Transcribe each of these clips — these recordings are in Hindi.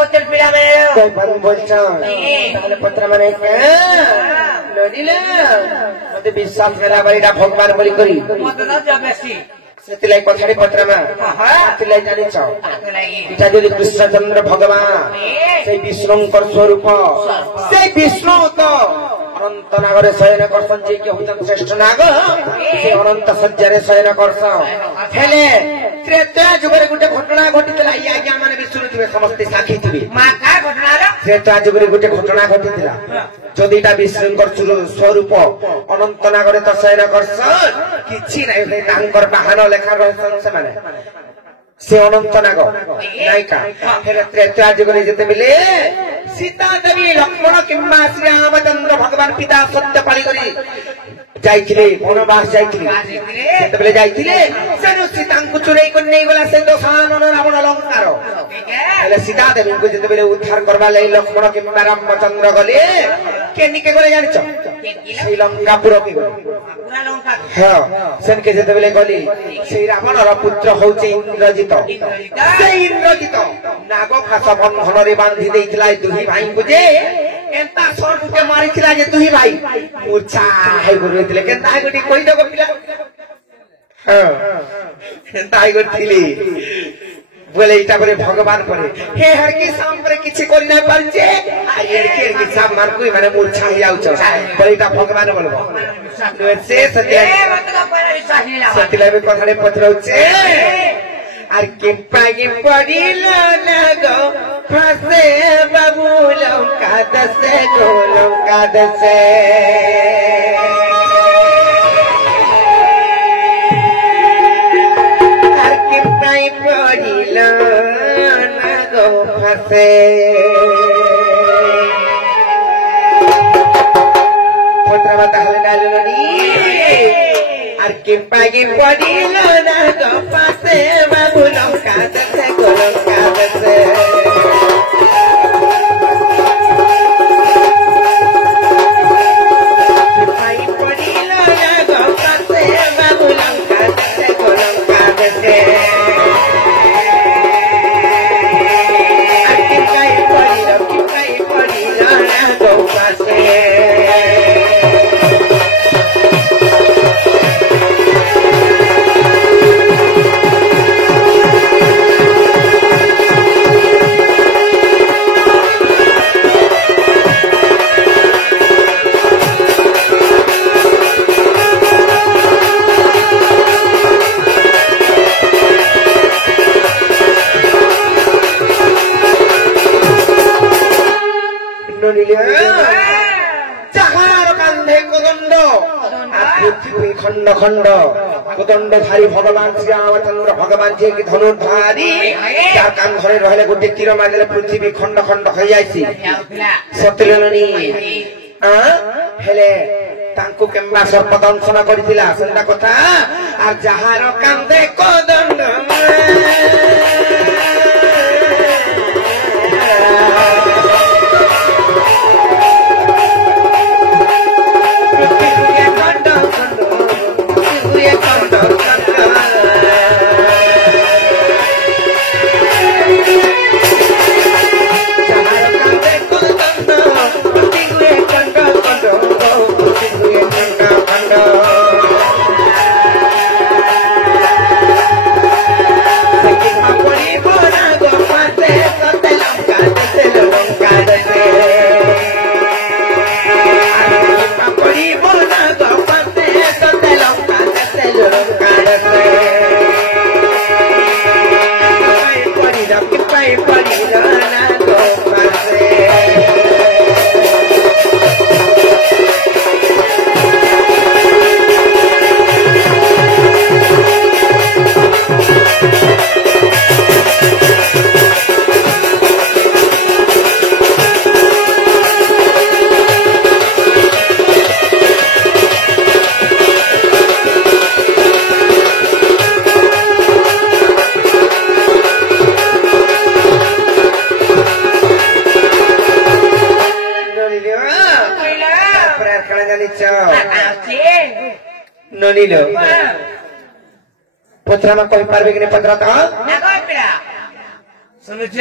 কৌতল পিড়া বেড়ে কই পান বলছ তাহলে পত্র মানে নড়িলে মতে বিশ্বাস ହେଲା বলিটা ভগবান বলি করি মতে দাও বেশি সেতিলাই কথাটি পত্রমা সেতিলাই জানিছ এটা যদি কৃষ্ণচন্দ্র ভগবান সেই বিষ্ণুঙ্কর স্বরূপ সেই বিষ্ণু তো অনন্ত নাগরে শয়ন করছেন যে কি হতেন শ্রেষ্ঠ নাগ সেই অনন্ত সজ্জারে শয়ন করছ হেলে ত্রেতা যুগরে গোটে ঘটনা ঘটিଥିଲା ই আজ্ঞা মানে বিষ্ণু ଥିବେ ସମସ୍ତେ ସାକ୍ଷୀ ଥିବେ মাথা ঘটনার ত্রেতা যুগরে গোটে ঘটনা ঘটিଥିଲା যদি এটা বিষ্ণুঙ্কর স্বরূপ অনন্ত নাগরে তো শয়ন করছ କିଛି ନାହିଁ ସେ ତାଙ୍କର ବାହନ ଲେଖା ରହିଛନ୍ ସେମାନେ ସେ ଅନନ୍ତ ନାଗ ନାୟିକା ହେଲେ ତ୍ରେତା ଯୁଗରେ ଯେତେବେଳେ ସୀତା ଦେବୀ ଲକ୍ଷ୍ମଣ କିମ୍ବା ଶ୍ରୀରାମଚନ୍ଦ୍ର ଭଗବାନ ପିତା ସତ୍ୟ ପାଳି କରି ଯାଇଥିଲେ ବନବାସ ଯାଇଥିଲେ ସେତେବେଳେ ଯାଇଥିଲେ ସେଣୁ ସୀତାଙ୍କୁ ଚୁରେଇ କରି ନେଇଗଲା ସେ ଦୋଷାନନ ରାବଣ ଲଙ୍କାର ହେଲେ ସୀତା ଦେବୀଙ୍କୁ ଯେତେବେଳେ ଉଦ୍ଧାର କରିବା ଲାଗି ଲକ୍ଷ୍ମଣ କିମ୍ବା ରାମଚନ୍ଦ୍ର ଗଲେ କେନିକେ ଗଲେ ଜାଣିଛ ସେଇ ଲଙ୍କାପୁରକେ ଗଲେ ହଁ ସେନକେ ଯେତେବେଳେ ଗଲେ ସେଇ ରାବଣର ପୁତ୍ର ହଉଛି ଇନ୍ଦ୍ରଜିତ ସେଇ ଇନ୍ଦ୍ରଜିତ ନାଗ ଘାସ ବନ୍ଧନରେ ବାନ୍ଧି ଦେଇଥିଲା ଏ ଦୁହି ଭାଇଙ୍କୁ ଯେ ଏନ୍ତା ସର୍ପକେ ମାରିଥିଲା ଯେ ଦୁହି ଭାଇ ମୂର୍ଚ୍ଛା ହେଇକରି ରହିଥିଲେ କେନ୍ତା ହେଇକରି କହିଦେବ ପିଲା ହଁ କେନ୍ତା ହେଇକରି ଥିଲେ बोले इटा बोले भगवान बोले हे हरकी शाम पर किछि कोरि ना पारजे आ एरकी शाम मान कोई माने मूर्छा हो जाउछ बोले इटा भगवान बोलबो से सत्य सत्यले बे कथारे पत्रउछे आर के पागी पडिलो ना गो फसे बाबू लंका दसे गो लंका दसे फसे पुत्र बताहले डालनी आर के पागी पडिलो ना गो फसे बाबू लंका दसे गो लंका दसे पागी पडिलो ना गो फसे बाबू लंका दसे गो लंका दसे खंड खंड कोदंड धारी भगवान श्री रामचंद्र भगवान जी की धनुर्धारी जार कान घरे रहले गोटे तीर मारले पृथ्वी खंड खंड हो जायछि सत्यलनी हेले तांको केम्बा सर्प दंशन करथिला सेंदा कथा आ जहार कांदे कोदंड ननीलो पत्रा में कोई पारबे कि नहीं पत्रा तो শুনেছ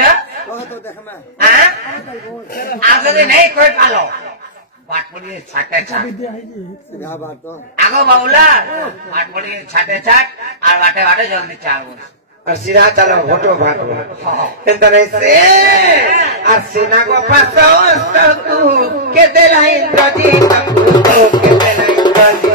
আজ যদি নেই কই পালো পাট পড়িয়ে ছাটে ছাট আগো বাবুলা পাট পড়িয়ে ছাটে ছাট আর বাটে বাটে জলদি চাল বস और सीधा चलो फोटो भागो तरह से और सीना को पासो तू के देला इंद्रजी तू के देला इंद्रजी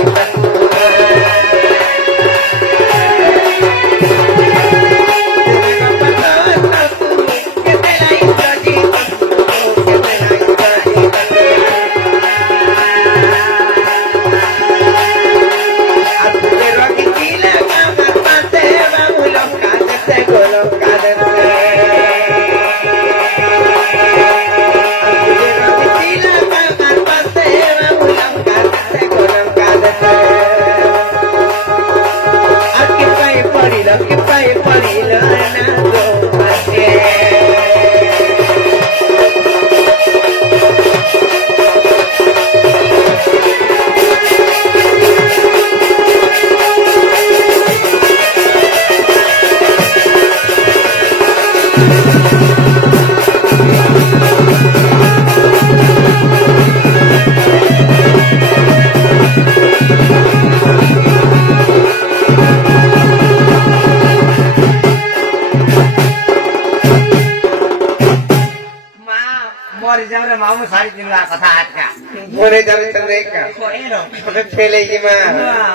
मामू सारी जिंदा कथा आज का मोरे जावे चंद्रे का कोएलो हमें फैलेगी मां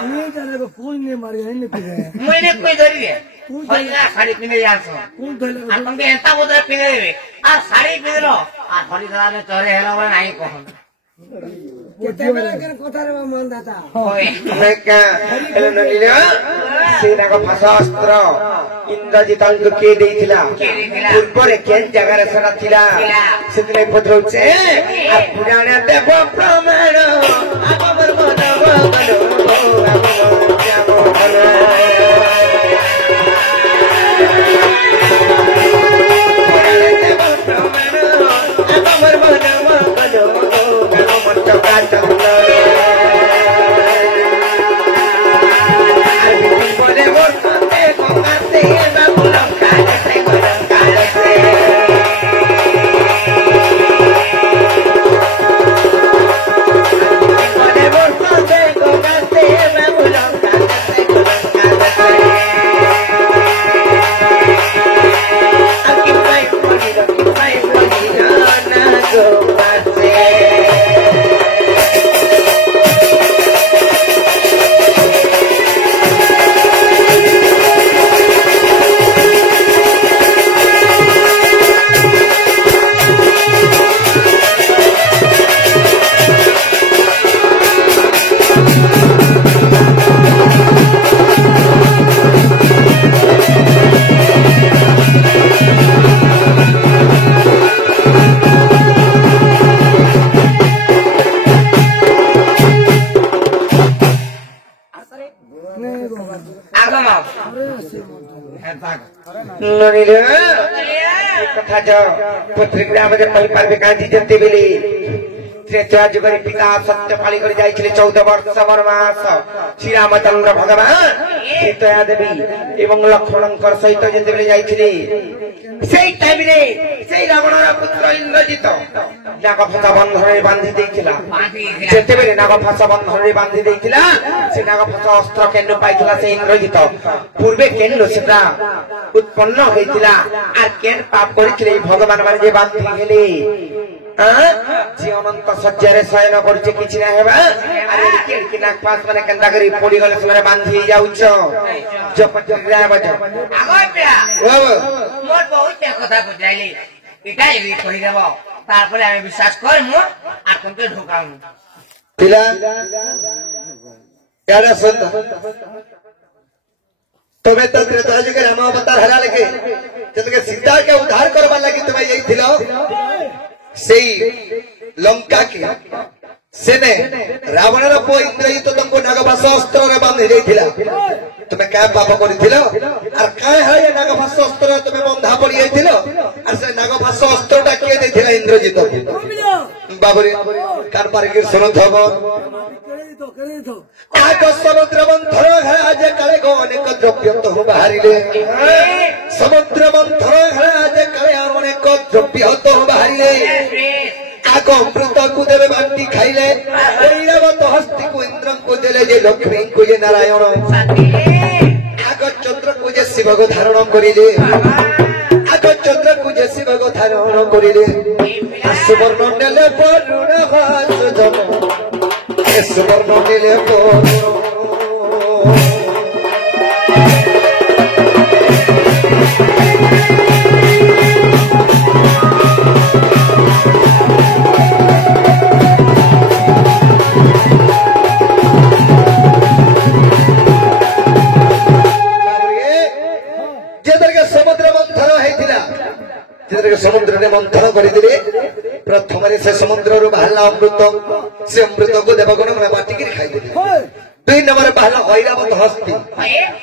नहीं करे तो फोन नहीं मारी है नहीं पीले मैंने कोई धरी है होइला साड़ी पिने यासो कौन थैले आ तुमके एंता बोतल पिने देबे आ साड़ी पिने लो आ थोड़ी दादा ने चोरे हेला बोले नहीं कहन केते बेला के कथा रे मन दाता होय मैं क्या हेलो नलिया सेना को भाषास्त्र इंद्रजित के देइथिला पूर्वरे केन जगह रे सरा थिला सेतले पत्रोचे आ पुराणे देव प्रमाण आगमर मनव मनो आगमर जामो मनो पुराणे देव प्रमाण आगमर मनव मनो आगमर चकाचंद्र कथा जो पत्रिका मध्ये कहि पारबे गांधी जते बेली त्रेता जुगरे पिता सत्य पाली कर जाइछले 14 वर्ष वनवास श्री रामचंद्र भगवान सीता देवी एवं लक्ष्मणकर सहित जते बेली जाइछले सेई टाइम रे सेई रावणर पुत्र इंद्रजित नागफसा बंधन रे बांधी देइथिला जते बेली नागफसा बंधन रे बांधी देइथिला से नागफसा अस्त्र केन पाइथिला से इंद्रजित पूर्वे केन सेटा उत्पन्न होइथिला आ केन पाप करिथिले भगवान माने जे बांधी गेले जी अनंत सज्जारे शयन करछे किछि ना हेबा अरे केन कि नाक पास माने केनता करी पड़ी गले से बांधी जाउछ जो पचरा बज आगो पिया मोर बहुत कथा बुझाइली इटा एबी कहि देबो तारपरे আমি বিশ্বাস করমু আর তুমি ঢোকামু पिला यारा सुन तबे तंत्र ताजु के राम अवतार हरा लगे जतके सीता के उद्धार करबा लागि तबे यही थिलो सेई लंका के सेने रावणर पो इंद्रजित तुमको नागभाष अस्त्र रे बांधी देथिला तुमे क्या पाप करिथिलो आर काय है ये नागभाष अस्त्र तुमे बंधा पड़ी जाइथिलो आर से नागभाष अस्त्रटा के देथिला इंद्रजित बाबरे कार पर के सुनत हबो ଆଗ ସମୁଦ୍ର ମନ୍ଥନ ଘେରା ଯେ କାଳେ ଅନେକ ଦ୍ରବ୍ୟ ତ ବାହାରିଲେ ସମୁଦ୍ର ମନ୍ଥନ ଘେରା ଯେ କାଳେ ଅନେକ ଦ୍ରବ୍ୟ ତ ବାହାରିଲେ ଆଗ ଅମୃତକୁ ଦେବେ ବାଣ୍ଟି ଖାଇଲେ ଐରାବତ ହସ୍ତିକୁ ଇନ୍ଦ୍ରଙ୍କୁ ଦେଲେ ଯେ ଲକ୍ଷ୍ମୀଙ୍କୁ ଯେ ନାରାୟଣ ଆଗ ଚନ୍ଦ୍ରକୁ ଯେ ଶିବକୁ ଧାରଣ କରିଲେ ଆଗ ଚନ୍ଦ୍ରକୁ ଯେ ଶିବକୁ ଧାରଣ କରିଲେ ସୁବର୍ଣ୍ଣ ନେଲେ ବରୁଣ ସୁଜନ ସୁବର୍ଣ୍ଣ ନେଲେ ବରୁଣ ସମୁଦ୍ରରେ ମନ୍ଥନ କରିଥିଲେ ପ୍ରଥମରେ ସେ ସମୁଦ୍ରରୁ ବାହାରିଲା ଅମୃତ ସେ ଅମୃତକୁ ଦେବଗଣ ବାଟିକିରି ଖାଇଥିଲେ 2 ନମ୍ବର ବାହାରିଲା ଐରାବତ ହସ୍ତି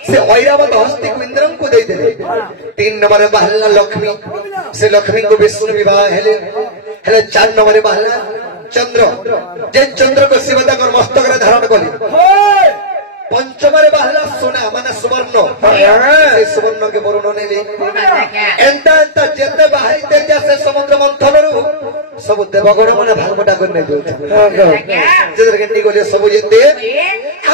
ସେ ଐରାବତ ହସ୍ତିକୁ ଇନ୍ଦ୍ରଙ୍କୁ ଦେଇଦେଲେ 3 ନମ୍ବର ବାହାରିଲା ଲକ୍ଷ୍ମୀ ସେ ଲକ୍ଷ୍ମୀଙ୍କୁ ବିଷ୍ଣୁ ବିବାହ ହେଲେ 4 ନମ୍ବରରେ ବାହାରିଲା ଚନ୍ଦ୍ର ଯେ ଚନ୍ଦ୍ରକୁ ଶିବ ତାଙ୍କର ମସ୍ତକରେ ଧାରଣ କଲେ पंचमरे बाहला सोना माने सुवर्ण से सुवर्ण के वरुण नेले एंता एंता जेते बाहरी तेजा से समुद्र मंथनरु सब देवगण माने भागवटा करने जो जेदर के निगले सब जेते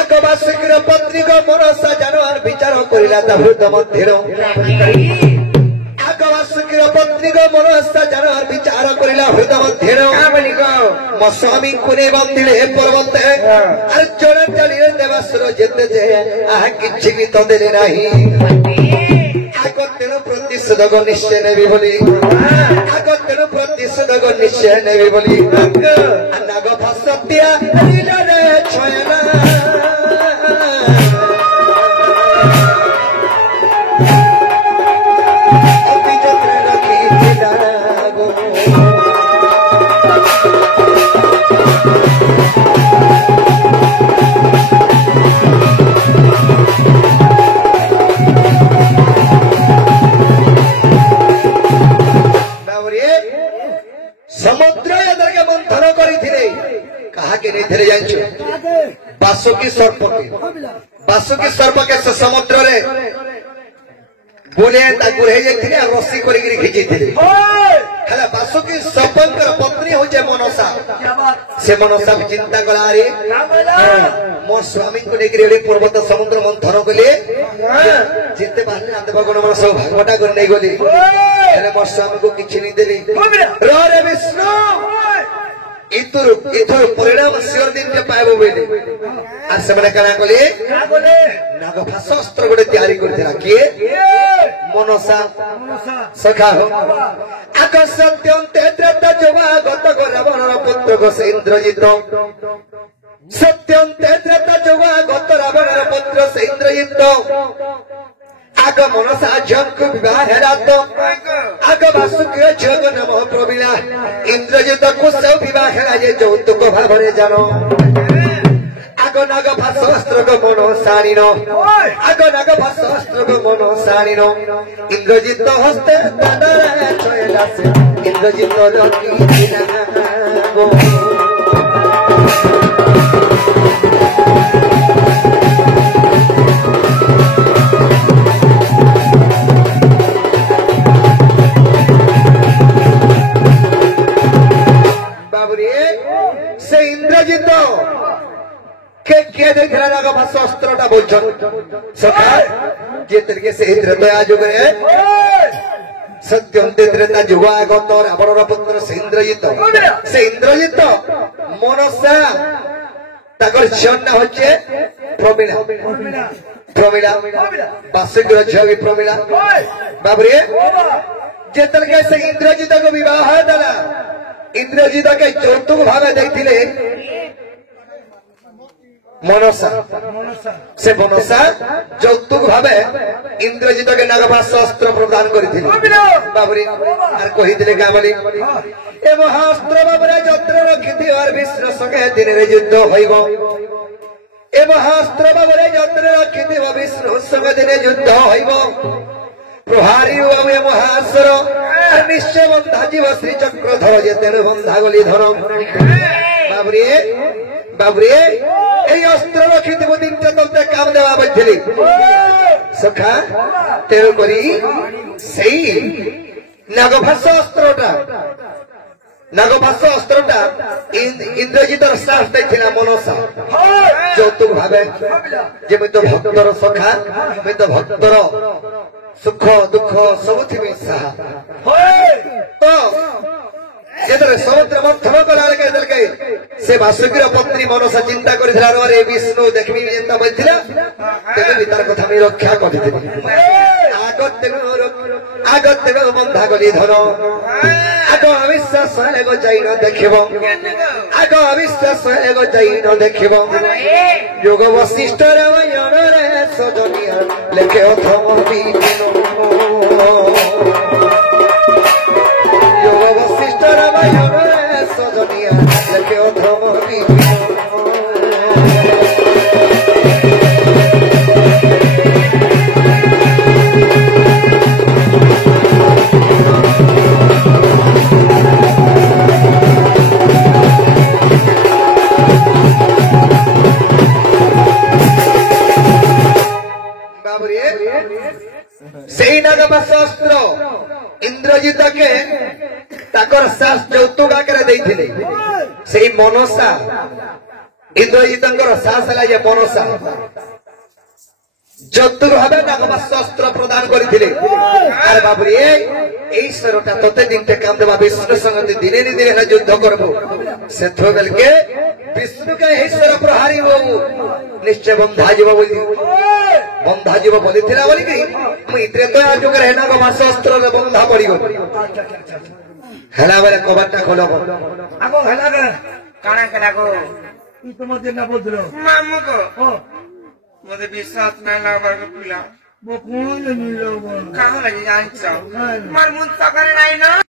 आकवासिकर पत्रिक मनसा जानवर विचार करिला ता हृदय मध्यरो आकवासिकर पत्रिक मनसा जानवर विचार करिला हृदय मध्यरो मो स्वामी कुने बंधिले पर्वत अर्जुन चलिए देवासुर जेते जे आह किछि भी तो देले नाही आगतेनु प्रतिशोधक निश्चय नेबी बोली आगतेनु प्रतिशोधक निश्चय नेबी बोली नाग फसतिया लीला रे छयना अति जत्र रखी दिलागो समुद्र के मंथन करथिले कहा के नहीं थे जानछु बासुकी सर्प के समुद्र रे बोले ताकुर हे जाइथिले रस्सी करी खिचिथिले हला बासुकी सर्पकर पत्नी हो जे मनसा से मनसा चिंता कला रे मो स्वामी को लेकर रे पर्वत समुद्र मंथन कले जिते बाहर देवगण मन सब भागवटा कर नै गली अरे मो स्वामी को किछि नै देली रे विष्णु इतुर परिणाम सिर दिन के पाइबो बेले आ से माने कना कले नाग भाषास्त्र गोटे तैयारी करथिला के मनसा सखा हो आकसत्यंते त्रेता जोवा गत रावणर पुत्र को से इंद्रजित सत्यंते त्रेता जोवा गत रावणर पुत्र से इंद्रजित आग मनसा जग विवाह हेरात आग वासुकी जग नमः प्रवीणा इंद्रजित कुश विवाह हेरा जे यौतुक भावरे जानो आग नाग भाषास्त्र को मनो सारिनो आग नाग भाषास्त्र को मनो सारिनो इंद्रजित हस्ते दादा छयला से इंद्रजित लकी दिनागो से इंद्रजित के देखला नाग भाषास्त्र टा बोलछन सखा जे तरीके से इंद्र दया जुग रे सत्यम त्रेता जुग आगत रावणर पुत्र से इंद्रजित मनसा ताकर झियन होचे प्रवीणा वासुकीर झिय भी प्रवीणा बाबरे जे तरीके से इंद्रजित को विवाह दला इंद्रजित के यौतुक भाव देखिले मनसा से मनसा यौतुक भाव इंद्रजित के नागभाषास्त्र प्रदान करथिले बाबरी आर कहिथिले गामली ए महास्त्र बाबरे जत्र रखिथि और विष्णु संगे दिन रे युद्ध होइबो ए महास्त्र बाबरे जत्र रखिथि और विष्णु संगे दिन युद्ध होइबो प्रहारी हुए महासुर निश्चय बंधा जीव श्री चक्रधर जे तेरे बंधा गली धर बाबरे ए এই অস্ত্র রখিথিব তিনটা তন্তে কাম দেওয়া বলছিলি সখা তেরু করি সেই নাগভাষ্য অস্ত্রটা ইন্দ্রজিতর সাহস ଦେଇଥିଲା মনসা যৌতুক ভাবে যে মুই তো ভক্তর সখা মুই তো ভক্তর সুখ দুঃখ ସବୁଥି ସାହା ତ ଯେତେବେଳେ ସମୁଦ୍ର ମନ୍ଥନ କଲାବେଳେ ଦେଲକେ ସେ ବାସୁକୀର ପତ୍ନୀ ମନସା ଚିନ୍ତା କରିଥିଲା ରେ ବିଷ୍ଣୁ ଦେଖିବି ଯେନ୍ତା ବସିଥିଲା ତେବେ ବି ତାର କଥା ମୁଇଁ ରକ୍ଷା କରିଥିଲି আগত বন্ধা গলি ধর আগ অবিশ্বাস এগো যাই ন দেখিব আগ অবিশ্বাস এগো যাই ন দেখিব যোগ বশিষ্ঠর বয়নরে সজনিয়া লেখে অথম বিপিন যোগ বশিষ্ঠর বয়নরে সজনিয়া লেখে অথম বিপিন সেই নাগভাষ্য ইন্দ্রজিতকে তাকর শ্বাস যৌতুক আকারে ଦେଇଥିଲେ সেই মনসা ইন্দ্রজিতଙ୍କର শ্বাস ହେଲା যে মনসা যৌতুক ভাবে নাগভাষ্য প্রদান କରିଥିଲେ আরে বাবুরে এই সরটা তোতে দিনতে কাম দেবা বিষ্ণু সঙ্গে দিনে দিনে না যুদ্ধ করব সেথো বেলকে বিষ্ণুকে এই সর প্রহারী হবু নিশ্চয় বন্ধা জীব বলি বন্ধা জীব বলিଥିଲା বলিকি মুই ত্রেতা যুগরে নাগভাষ্য অস্ত্ରରେ বন্ধা পড়ি গলি হেলা বেলে কবাটটা খোলব আগো হেলা গে কাଣା কেলাগো ই তো মতে না বলছিল মামু গো ও মতে বিশ্বাস না লাগবার গো পিলা বো কোন নিলো কাহা লাগি জানছ মার মুন সকালে নাই না